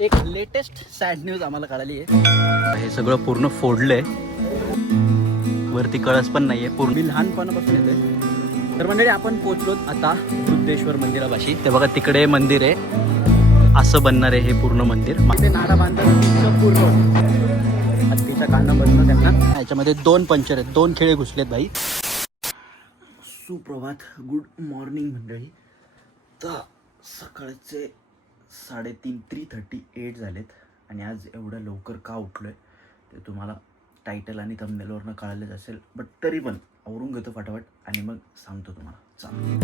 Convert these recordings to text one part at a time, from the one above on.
एक latest sad news आम्हाला कळाली आहे. हे सगळं पूर्ण फोडलंय. वरती कळस पण नाहीये पूर्ण मी लहानपणापासून येते तर मंडळी आपण पोहोचलो आता वृद्धेश्वर मंदिरापाशी. ते बघा तिकडे मंदिर आहे. असं बनणार आहे हे पूर्ण मंदिर. ते नाडा बांधतात पूर्ण. हत्तीच्या कांना बनणं त्यांना. याच्यामध्ये दोन पंचर आहेत. दोन खेळे घुसलेत भाई. सुप्रभात गुड मॉर्निंग मंडळी. तर सकाळचे साडेतीन थ्री थर्टी एट झालेत. आणि आज एवढं लवकर का उठलो आहे ते तुम्हाला टायटल आणि थंबनेलवरनं कळालंच असेल. बट तरी पण आवरून घेतो फटाफट आणि मग सांगतो तुम्हाला. चालू.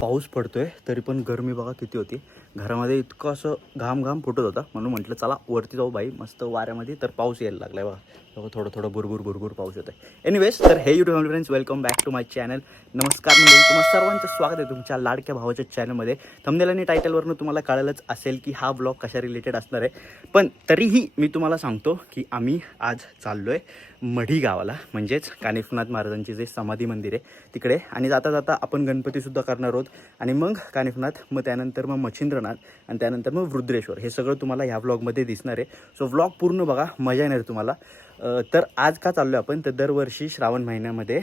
पाऊस पडतोय तरी पण गरमी बघा किती होती. घरामध्ये इतकं असं घाम घाम फुटत होता. म्हणून म्हटलं चला वरती जाऊ बाई. मस्त वाऱ्यामध्ये तर पाऊस यायला लागलाय बघा. थोडं थोडं भुरभुर भुरभुर पाऊस होतं आहे एनिवेज तर हे YouTube family friends welcome back to my channel नमस्कार म्हणजे तुम्हाला सर्वांचं स्वागत आहे तुमच्या लाडक्या भावाच्या चॅनलमध्ये थंबनेल आणि टायटलवरून तुम्हाला कळालंच असेल की हा ब्लॉग कशा रिलेटेड असणार आहे. पण तरीही मी तुम्हाला सांगतो की आम्ही आज चाललो आहे मढी गावाला म्हणजेच कानिफनाथ महाराजांचे जे समाधी मंदिर आहे तिकडे. आणि जाता जाता आपण गणपतीसुद्धा करणार आहोत. आणि मग कानिफनाथ मग त्यानंतर मग मच्छिंद्रनाथ आणि त्यानंतर मग वृद्रेश्वर हे सगळं तुम्हाला ह्या व्लॉगमध्ये दिसणार आहे. सो व्लॉग पूर्ण बघा मजा येणार आहे तुम्हाला. तर आज का चाललो आहे आपण? तर दरवर्षी श्रावण महिन्यामध्ये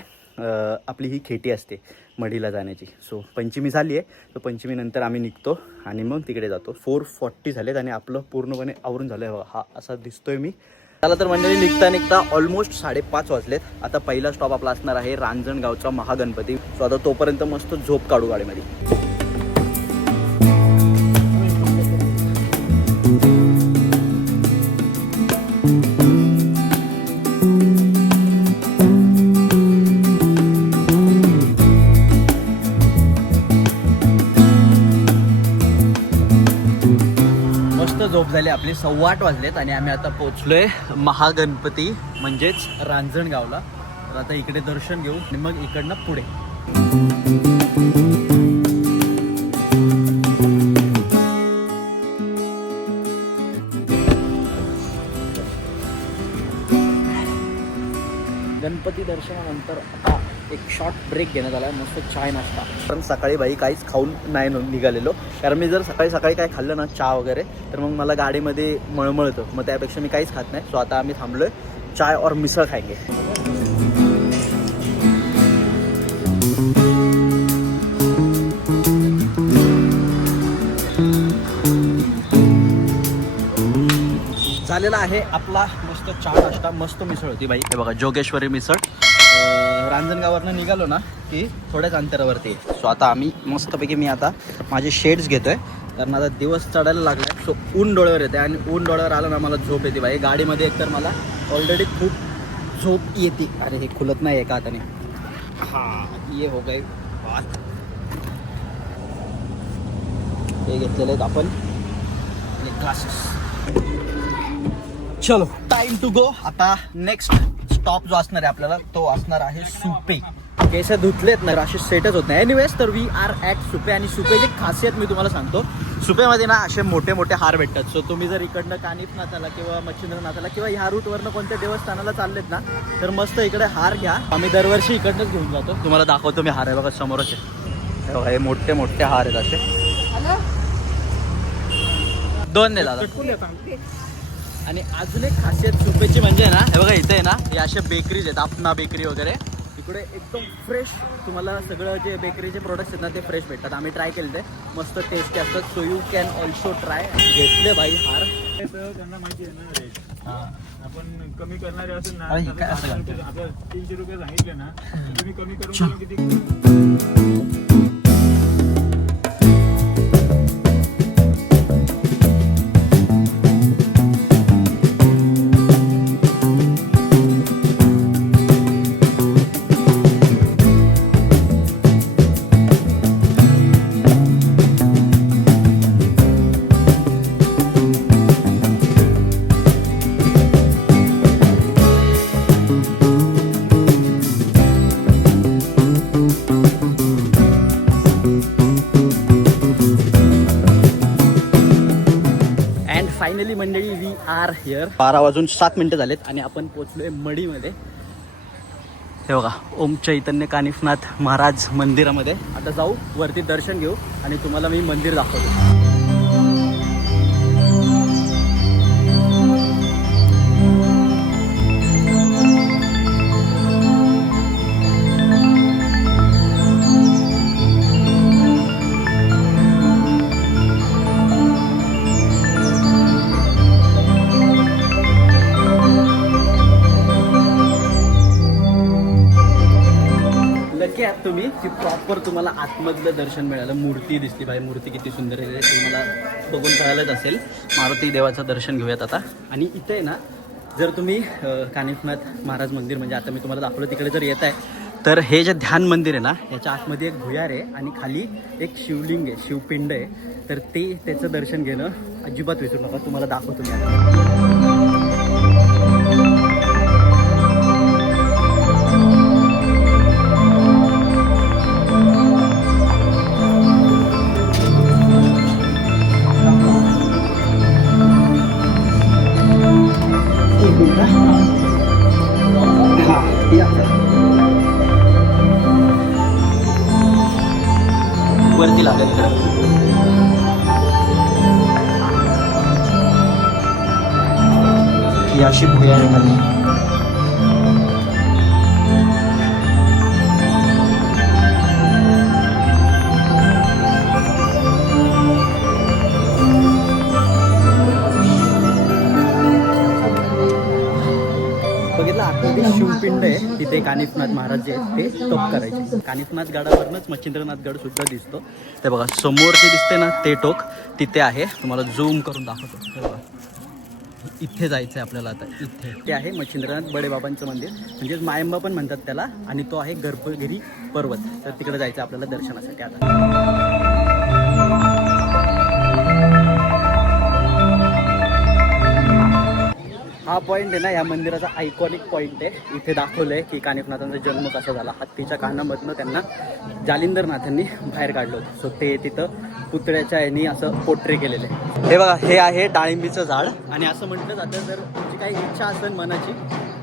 आपली ही खेटी असते मढीला जाण्याची. सो पंचमी झाली आहे. तर पंचमीनंतर आम्ही निघतो आणि मग तिकडे जातो. फोर फॉर्टी झालेत आणि आपलं पूर्णपणे आवरून झालं आहे हा असा दिसतोय मी. त्याला तर मंडळी निघता निघता ऑलमोस्ट साडेपाच वाजलेत. आता पहिला स्टॉप आपला असणार आहे रांजणगावचा महागणपती. सो आता तोपर्यंत मस्त झोप काढू गाडीमध्ये. झाले आपली सव्वा आठ वाजलेत आणि आम्ही आता पोहोचलोय महागणपती म्हणजेच रांजणगावला. तर आता इकडे दर्शन घेऊ आणि मग इकडनं पुढे. गणपती दर्शनानंतर आता एक शॉर्ट ब्रेक घेण्यात आला मस्त चाय नाश्ता. पण सकाळी बाई काहीच खाऊन नाही निघालेलो. कारण मी जर सकाळी सकाळी काय खाल्लं ना चहा वगैरे तर मग मला गाडीमध्ये मळमळतं. मग त्यापेक्षा मी काहीच खात नाही. सो आता आम्ही थांबलोय. चाय और मिसळ खायगे झालेला आहे आपला मस्त चहा नाश्ता. मस्त मिसळ होती बाई. हे बघा जोगेश्वरी मिसळ. रांजणगावरनं निघालो ना की थोड्याच अंतरावरती. सो आता आम्ही मस्तपैकी मी आता माझे शेड्स घेतोय. कारण आता दिवस चढायला लागलाय. सो ऊन डोळ्यावर येते आणि ऊन डोळ्यावर आलं ना मला झोप येते बाई. गाडीमध्ये एकतर मला ऑलरेडी खूप झोप येते. अरे हे खुलत नाही एका हाताने हा ये हो गई बात. हे घेतलेले आहेत आपण. ग्लासेस चलो टाइम टू गो आता नेक्स्ट टॉप जो असणार आहे आपल्याला तो असणार आहे सुपे. केस धुतलेत ना असे सेटच होत नाही. एनिवेज तर वी आर ॲट सुपे आणि सुपेची खासियत मी तुम्हाला सांगतो. सुपेमध्ये ना असे मोठे मोठे हार भेटतात. सो तुम्ही जर इकडनं कानिफनाथाला किंवा मच्छिंद्रनाथाला किंवा ह्या रूटवरनं कोणत्या देवस्थानाला चाललेत ना तर मस्त इकडे हार घ्या. आम्ही दरवर्षी इकडनंच घेऊन जातो. तुम्हाला दाखवतो मी हार आहे बघा समोरच. आहे हे मोठे मोठे हार आहेत असे. दोन नाही दादा. आणि अजून एक खासियत सुपेची म्हणजे ना हे बघा इथे आहे ना हे अशा बेकरीज आहेत आपना बेकरी वगैरे. इकडे एकदम फ्रेश तुम्हाला सगळं जे बेकरीचे प्रोडक्ट्स आहेत ना ते फ्रेश भेटतात. आम्ही ट्राय केले ते मस्त टेस्टी असतात. So you can also try घेतले बाई हार. त्यांना माहिती आहे ना रेट. हा. आपण कमी करणारे असेल ना तीनशे रुपये सांगितले ना तुम्ही कमी करून किती आर हिअर बारा वाजून सात मिनिटं झालेत आणि आपण पोचलोय मडीमध्ये. हे बघा ओम चैतन्य कानिफनाथ महाराज मंदिरामध्ये. आता जाऊ वरती दर्शन घेऊ आणि तुम्हाला मी मंदिर दाखवतो. लकी आहात तुम्ही की प्रॉपर तुम्हाला आतमधलं दर्शन मिळालं. मूर्ती दिसली पाहिजे मूर्ती किती सुंदर आहे. तुम्हाला बघून कळायलाच असेल. मारुती देवाचं दर्शन घेऊयात आता. आणि इथे आहे ना जर तुम्ही कानिफनाथ महाराज मंदिर म्हणजे आता मी तुम्हाला दाखवलं तिकडे जर येत आहे तर हे जे ध्यान मंदिर आहे ना याच्या आतमध्ये एक भुयार आहे आणि खाली एक शिवलिंग आहे शिवपिंड आहे. तर ते त्याचं दर्शन घेणं अजिबात विसरू नका. तुम्हाला दाखवतो मी आता. ही बघितलं आतमध्ये शिवपिंड आहे. तिथे कानिफनाथ महाराज जे आहेत ते टोक करायचे. कानिफनाथ गडावरूनच मच्छिंद्रनाथ गड सुद्धा दिसतो. ते बघा समोर जे दिसते ना ते टोक तिथे आहे. तुम्हाला झूम करून दाखवतो. बघा. इथे जायचं आहे आपल्याला आता इथे. ते आहे मच्छिंद्रनाथ बडेबाबांचं मंदिर. म्हणजेच मायंबा पण म्हणतात त्याला आणि तो आहे गर्भगिरी पर्वत. तर तिकडे जायचं आपल्याला दर्शनासाठी आता. हा पॉईंट आहे ना या मंदिराचा आयकॉनिक पॉईंट आहे. इथे दाखवलं आहे की कानिफनाथांचा जन्म कसा झाला. हत्तीच्या कानामधनं त्यांना जालिंदरनाथांनी बाहेर काढलं होतं. सो ते तिथं पुतळ्याच्या यांनी असं पोट्रे केलेले. हे बघा हे आहे डाळिंबीचं झाड. आणि असं म्हटलं जातं जर तुमची काही इच्छा असेल मनाची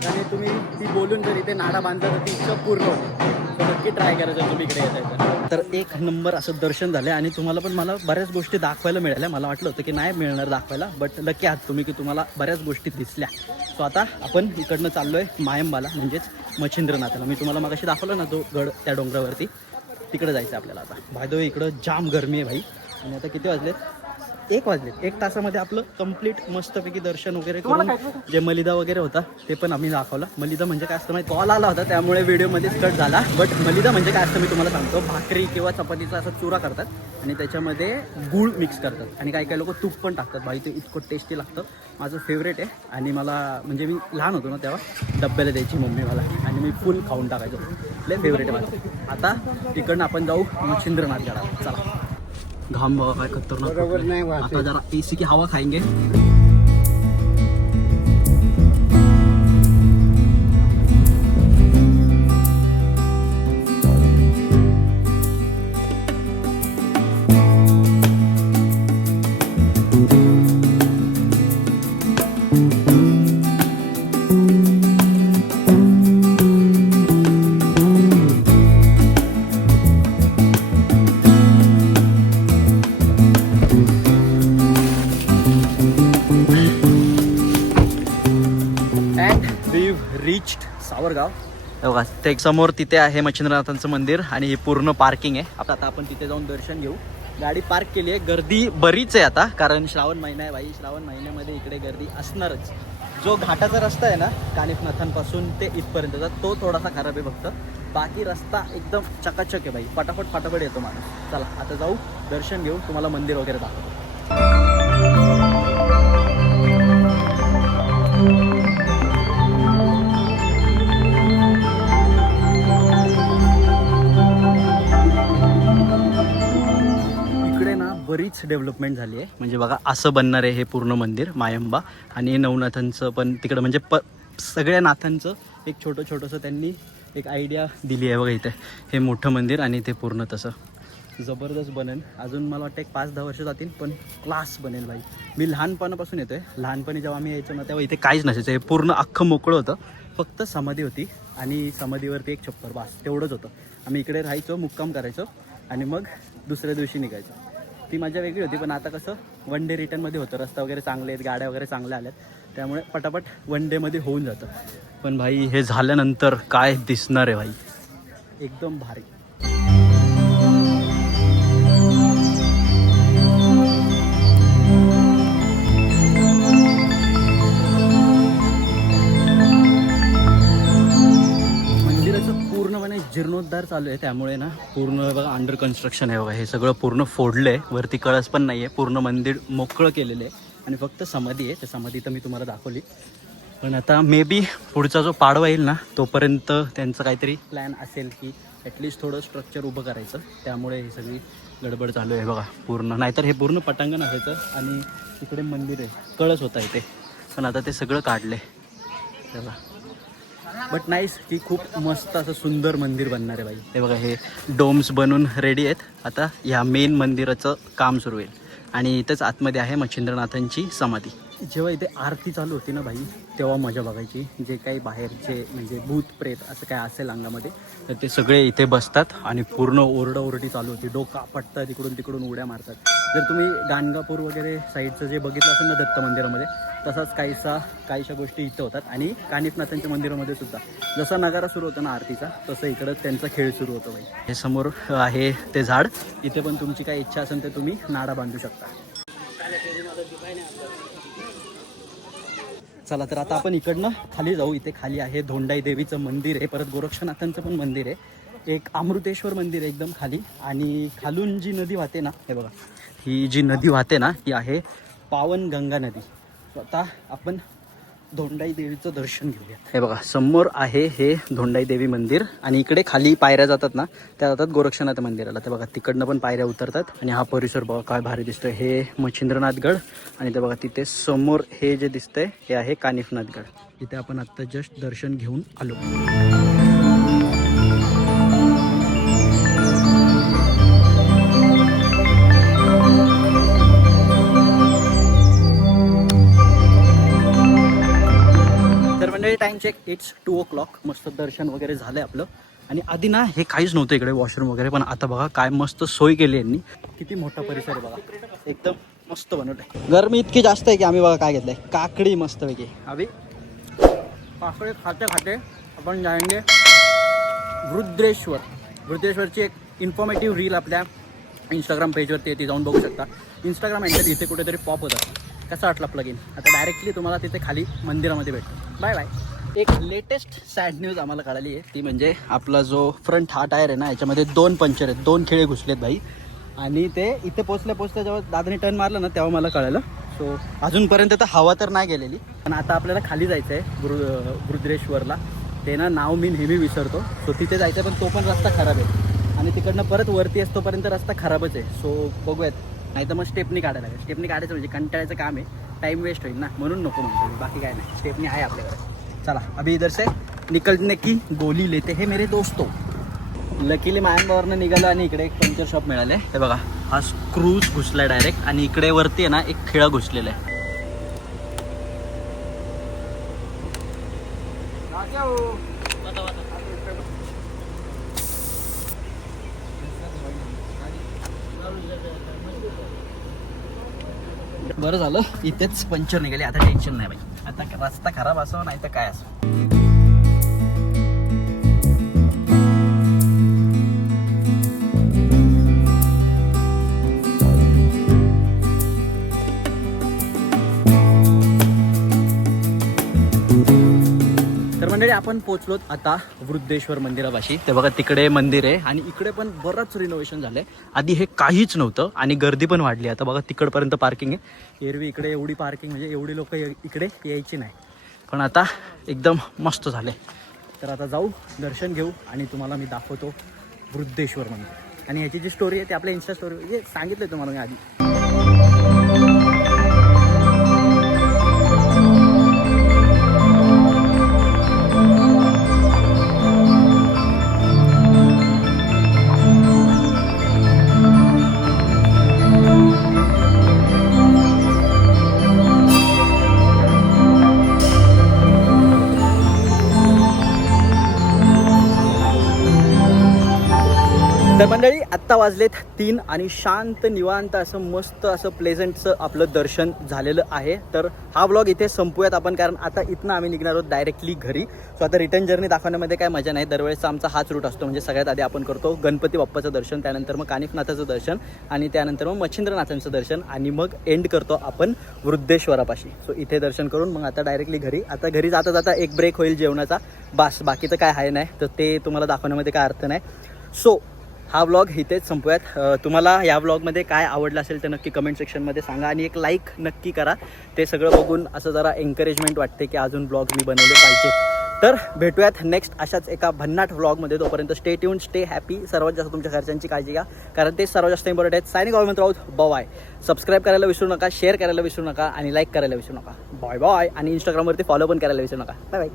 आणि तुम्ही ती बोलून जर इथे नाडा बांधला तर ती इच्छा पूर्ण होते तर नक्की ट्राय करा जर तुम्ही इकडे येत आहे तर. एक नंबर असं दर्शन झालं आणि तुम्हाला पण मला बऱ्याच गोष्टी दाखवायला मिळाल्या. मला वाटलं होतं की नाही मिळणार दाखवायला बट लकी आहात तुम्ही की तुम्हाला बऱ्याच गोष्टी दिसल्या. सो आता आपण इकडनं चाललोय मायंबाला म्हणजेच मच्छिंद्रनाथाला. मी तुम्हाला मगाशी दाखवलं ना तो गड त्या डोंगरावरती. तिकडे जायचं आहे आपल्याला आता. भायदो इकडं जाम गरमी आहे भाई. आणि आता किती वाजलेत? एक वाजलेत. एक तासामध्ये आपलं कंप्लीट मस्तपैकी दर्शन वगैरे करून जे मलिदा वगैरे होता ते पण आम्ही दाखवला. मलिदा म्हणजे काय असतं माहिती? कॉल आला होता त्यामुळे व्हिडिओमध्येच कट झाला. बट मलिदा म्हणजे काय असतं मी तुम्हाला सांगतो. भाकरी किंवा चपातीचा असा चुरा करतात आणि त्याच्यामध्ये गूळ मिक्स करतात. आणि काही काही लोक तूप पण टाकतात. भाई ते इतकं टेस्टी लागतं. माझं फेवरेट आहे. आणि मला म्हणजे मी लहान होतो ना तेव्हा डब्याला द्यायची मम्मी मला. आणि मी फुल खाऊन टाकायचो. लय फेवरेट आहे माझं. आता तिकडनं आपण जाऊ मच्छिंद्रनाथ गडावर. चला. घाम बाबा काय खतरनाक बरोबर नाही. आता जरा एसी की हवा खाएंगे इथे एक समोर तिथे आहे मच्छिंद्रनाथांचं मंदिर आणि हे पूर्ण पार्किंग आहे. आता आता आपण तिथे जाऊन दर्शन घेऊ. गाडी पार्क केली आहे. गर्दी बरीच आहे आता कारण श्रावण महिना आहे बाई श्रावण महिन्यामध्ये इकडे गर्दी असणारच. जो घाटाचा रस्ता आहे ना कानिफनाथांपासून ते इथपर्यंतचा तो थोडासा खराब आहे फक्त. बाकी रस्ता एकदम चकाचक आहे बाई फटाफट फाटाफट येतो माणूस. चला आता जाऊ दर्शन घेऊ तुम्हाला मंदिर वगैरे दाखवतो. बरीच डेव्हलपमेंट झाली आहे. म्हणजे बघा असं बनणार आहे हे पूर्ण मंदिर मायंबा. आणि नवनाथांचं पण तिकडं म्हणजे प सगळ्या नाथांचं एक छोटं छोटंसं त्यांनी एक आयडिया दिली आहे बघा इथे. हे मोठं मंदिर आणि ते पूर्ण तसं. जबरदस्त बनेल. अजून मला वाटतं एक पाच दहा वर्ष जातील पण क्लास बनेल भाई. मी लहानपणापासून येतोय. लहानपणी जेव्हा आम्ही यायचो ना तेव्हा इथे काहीच नसायचं. हे पूर्ण अख्खं मोकळं होतं. फक्त समाधी होती. आणि समाधीवरती एक छप्पर बास तेवढंच होतं. आम्ही इकडे राहायचो मुक्काम करायचो. आणि मग दुसऱ्या दिवशी निघायचो. ती मजा वेगळी होती पण आता कसं वन डे रिटर्नमध्ये होतं. रस्ता वगैरे चांगले आहेत गाड्या वगैरे चांगल्या आल्यात. त्यामुळे पटापट वन डेमध्ये होऊन जातं. पण भाई हे झाल्यानंतर काय दिसणार आहे भाई? एकदम भारी. जीर्णोद्धार चालू आहे त्यामुळे ना पूर्ण बघा अंडर कन्स्ट्रक्शन आहे बघा हे सगळं पूर्ण फोडलं आहे वरती कळस पण नाही आहे पूर्ण मंदिर मोकळं केलेलं आहे. आणि फक्त समाधी आहे त्या समाधी तर मी तुम्हाला दाखवली. पण आता मे बी पुढचा जो पाडवा येईल ना तोपर्यंत त्यांचं काहीतरी प्लॅन असेल की ॲटलिस्ट थोडं स्ट्रक्चर उभं करायचं. त्यामुळे ही सगळी गडबड चालू आहे बघा पूर्ण. नाहीतर हे पूर्ण पटांगण असायचं आणि तिकडे मंदिर आहे कळस होता इथे. पण आता ते सगळं काढलं आहे चला बट नाईस की खूप मस्त असं सुंदर मंदिर बनणार आहे बाई. हे बघा हे डोम्स बनून रेडी आहेत. आता ह्या मेन मंदिराचं काम सुरू होईल. आणि इथंच आतमध्ये आहे मच्छिंद्रनाथांची समाधी. जेव्हा इथे आरती चालू होती ना भाई तेव्हा मजा बघायची. जे काही बाहेरचे म्हणजे भूत प्रेत असं काय असेल अंगामध्ये तर ते सगळे इथे बसतात आणि पूर्ण ओरडाओरडी चालू होती. डोका पटतात इकडून तिकडून उड्या मारतात. जर तुम्ही गाणगापूर वगैरे साईडचं जे बघितलं असेल ना दत्त मंदिरामध्ये तसाच काहीसा काहीशा गोष्टी इथं होतात. आणि कानिफनाथांच्या मंदिरामध्ये सुद्धा. जसा नगारा सुरू होतो ना आरतीचा तसं इकडं त्यांचा खेळ सुरू होतो बाई. हे समोर आहे ते झाड. इथे पण तुमची काय इच्छा असेल तर तुम्ही नाडा बांधू शकता. चला तर आता आपण इकडनं खाली जाऊ. इथे खाली आहे धोंडाई देवीचं मंदिर आहे. परत गोरक्षनाथांचं पण मंदिर आहे. एक अमृतेश्वर मंदिर आहे एकदम खाली. आणि खालून जी नदी वाहते ना हे बघा. ही जी नदी वाहते ना ही आहे पावन गंगा नदी. आता आपण धोंडाई देवीचं दर्शन घेऊया हे बघा समोर आहे हे धोंडाई देवी मंदिर आणि इकडे खाली पायऱ्या जातात ना त्या जातात गोरक्षनाथ मंदिराला. ते बघा तिकडनं पण पायऱ्या उतरतात आणि हा परिसर बघा काय भारी दिसतोय. हे मच्छिंद्रनाथगड आणि ते बघा तिथे समोर हे जे दिसतंय हे आहे कानिफनाथगड इथे आपण आत्ता जस्ट दर्शन घेऊन आलो. Time check it's two o'clock मस्त दर्शन वगैरे झालंय आपलं. आणि आधी ना हे काहीच नव्हतं इकडे वॉशरूम वगैरे पण आता बघा काय मस्त सोय केली यांनी. किती मोठा परिसर आहे बघा. एकदम मस्त बनवलंय. गरमी इतकी जास्त आहे की आम्ही बघा काय घेतलंय. काकडी मस्त पैकी अभि काकडी खाते खाते आपण जायंगे वृद्रेश्वर वृद्रेश्वरची एक इन्फॉर्मेटिव्ह रील आपल्या इंस्टाग्राम पेजवरती येते जाऊन बघू शकता. इंस्टाग्राम हँडल इथे कुठेतरी पॉप होतात. कसा वाटला प्लग इन आता डायरेक्टली तुम्हाला तिथे खाली मंदिरामध्ये भेटतो. बाय बाय एक लेटेस्ट सॅड न्यूज आम्हाला कळाली आहे. ती म्हणजे आपला जो फ्रंट हा टायर आहे ना याच्यामध्ये दोन पंक्चर आहेत. दोन खेळे घुसलेत भाई. आणि ते इथे पोचल्या पोचल्या जेव्हा दादाने टर्न मारलं ना तेव्हा मला कळलं. सो अजूनपर्यंत तर हवा तर नाही गेलेली. पण आता आपल्याला खाली जायचं आहे गुरु रुद्रेश्वरला ते ना नाव मी नेहमी विसरतो. सो तिथे जायचं पण तो पण रस्ता खराब आहे. आणि तिकडनं परत वरती असतोपर्यंत रस्ता खराबच आहे. सो बघूयात. नाही तर मग स्टेपनी काढायला लागेल. स्टेपनी काढायचं म्हणजे कंटाळायचं काम आहे. टाईम वेस्ट होईल ना. म्हणून नको म्हणतो बाकी काय नाही. स्टेपनी आहे आपल्याकडे. चला अभी इधर से निकलने की गोली लेते हे मेरे दोस्तो. लकीली मायांबावरनं निघालं आणि इकडे एक पंक्चर शॉप मिळाले हे बघा हा स्क्रूज घुसला डायरेक्ट आणि इकडे वरती आहे ना एक खिळा घुसलेला आहे. बरं झालं. इथेच पंक्चर निघाले. आता टेन्शन नाही बाई. आता रस्ता खराब असो नाही तर काय असो. आपण पोचलोत आता वृद्धेश्वर मंदिरापाशी. ते बघा तिकडे मंदिर आहे आणि इकडे पण बरंच रिनोव्हेशन झालंय. आधी हे काहीच नव्हतं आणि गर्दी पण वाढली. आता बघा तिकडपर्यंत पार्किंग आहे. एरवी इकडे एवढी पार्किंग म्हणजे एवढी लोक इकडे यायची नाही. पण आता एकदम मस्त झाले तर आता जाऊ दर्शन घेऊ आणि तुम्हाला मी दाखवतो वृद्धेश्वर मंदिर. आणि ह्याची जी स्टोरी आहे ती आपल्या इन्स्टा स्टोरी हे सांगितलं तुम्हाला मी आधी. तर मंडळी आत्ता वाजलेत तीन आणि शांत निवांत असं मस्त असं प्लेझंटचं आपलं दर्शन झालेलं आहे. तर हा ब्लॉग इथे संपूयात आपण कारण आता इथनं आम्ही निघणार आहोत डायरेक्टली घरी. सो आता रिटर्न जर्नी दाखवण्यामध्ये काय मजा नाही. दरवेळेसचा आमचा हाच रूट असतो म्हणजे सगळ्यात आधी आपण करतो गणपती बाप्पाचं दर्शन त्यानंतर मग कानिफनाथाचं दर्शन आणि त्यानंतर मग मच्छिंद्रनाथांचं दर्शन आणि मग एंड करतो आपण वृद्धेश्वरापाशी. सो इथे दर्शन करून मग आता डायरेक्टली घरी. आता घरी जाता जाता एक ब्रेक होईल जेवणाचा. बास बाकीचं काय आहे नाही तर ते तुम्हाला दाखवण्यामध्ये काय अर्थ नाही. सो हा व्लॉग इथेच संपूयात. तुम्हाला या व्लॉगमध्ये काय आवडलं असेल तर नक्की कमेंट सेक्शनमध्ये सांगा आणि एक लाईक नक्की करा. ते सगळं बघून असं जरा एन्करेजमेंट वाटते की अजून ब्लॉग मी बनवले पाहिजेत तर भेटूयात नेक्स्ट अशाच एका भन्नाट व्लॉगमध्ये तोपर्यंत स्टे ट्यून स्टे हॅपी सर्वात जास्त तुमच्या घरच्यांची काळजी घ्या. कारण ते सर्वात जास्त इम्पॉर्टंट आहेत. सायनिक गव्हर्मेंट राऊत बॉय सबस्क्राईब करायला विसरू नका शेअर करायला विसरू नका आणि लाईक करायला विसरू नका. बॉय बॉय आणि इंस्टाग्रामवरती फॉलो पण करायला विसरू नका. Bye bye